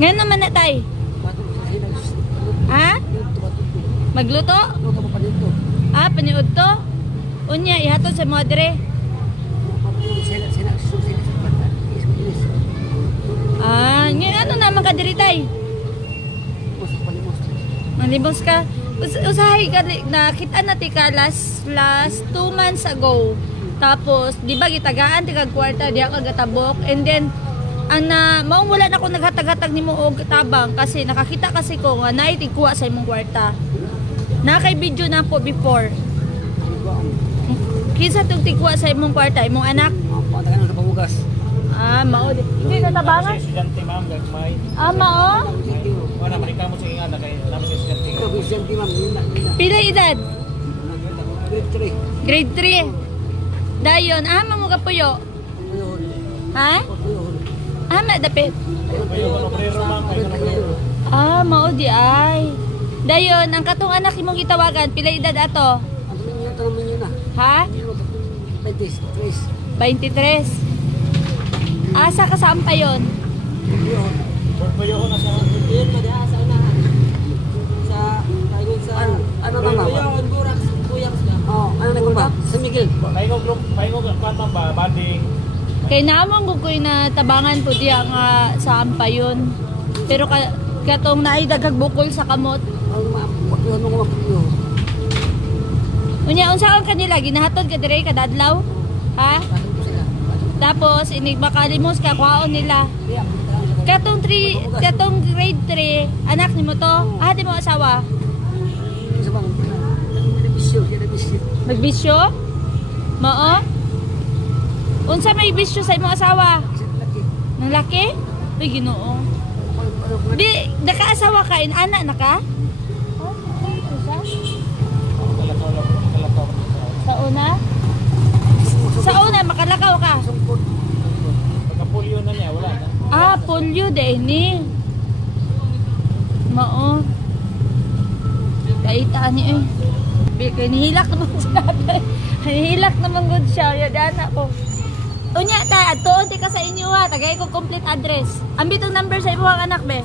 Ngayon naman na tay. Ha? Magluto? Ah, paniud to? Unya, ihatod sa mga dire. Ah, ngayon ano naman ka diri tay? Manlimos ka? Usahay ka, nakita na tika last 2 months ago. Tapos, di ba gitagaan, tika kwarta, di ako gatabok. And then, maong wala na ako naghatag-hatag ni mo og tabang kasi nakakita kasi ko nga naitikuha sa imong kwarta. Nakay video na po before. Kinsa tong tikuha sa imong kwarta, imong anak? Patagan sa pamugas. Ah, mao di. Hindi natabangan? Estudyante ma'am, gagmay. Ah, mao? Wala manika mo sa inga na kay naman si estudyante. Estudyante ma'am, Pila edad? grade 3. Grade 3. Dayon, mo ka puyo. Ha? Dapit. Obrero ma'am, Ah, mao di ay. Dayon, ang katong anak imong gitawagan, pila edad ato? Ha? 23. Asa ka saan pa yun? Portfolio ko na sa Ano ba ma'am? Ano na ba? Sa Miguel. Paingo group, paingo kwan ba banding. Kay naamang gugoy na tabangan po diya nga saan pa yun. Pero katong naidagag bukol sa kamot. Unya, unsaon kanila? Ginahatod ka dire kadadlaw? Ha? Tapos, inigmakalimos ka, kuhaon nila. Katong grade 3, anak ni mo to? Ah, di mo asawa? Magbisyo? Mao? Unsa may bisyo sa imong asawa? Nang laki? Uy, Ginoo. Di, nakaasawa ka, anak na ka? Sa una? Sa una, makalakaw ka? Pagka-polio na niya, wala na. Ah, polio din ni. Mao. Kaitaan ni eh. Nihilak naman siya. Nihilak naman good siya. Yadana ko. Unya ta, adto ka sa inyo ha. Tagay ko complete address. Ambitong number sa imong anak be.